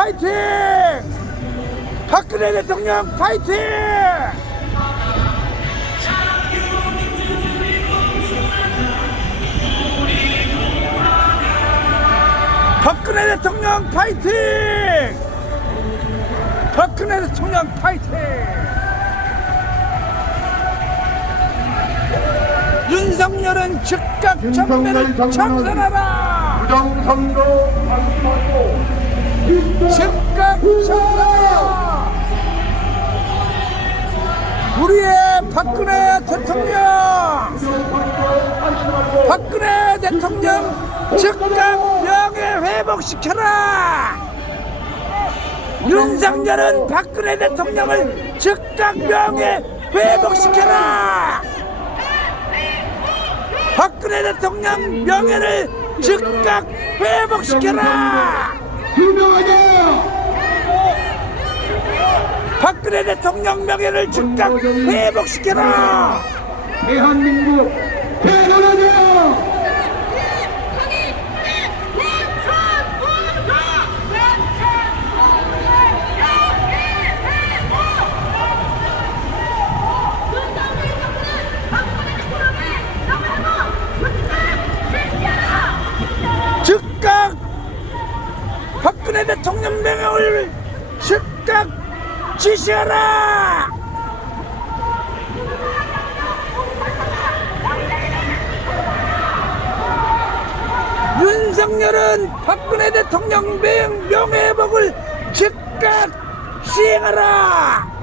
파이팅! 박근혜 대통령 파이팅! 박근혜 대통령 파이팅! 박근혜 대통령 파이팅! 윤석열은 즉각 전면을 청산하라! 부정선거 방지하고 즉각 청산하라! 우리의 박근혜 대통령! 박근혜 대통령 즉각 명예 회복시켜라! 윤석열은 박근혜 대통령을 즉각 명예 회복시켜라! 박근혜 대통령 명예를 즉각 회복시켜라! 박근혜 대통령 명예를 즉각 회복시켜라! 대한민국 대통령 명예를 즉각 지시하라! 윤석열은 박근혜 대통령 명, 명예회복을 즉각 시행하라!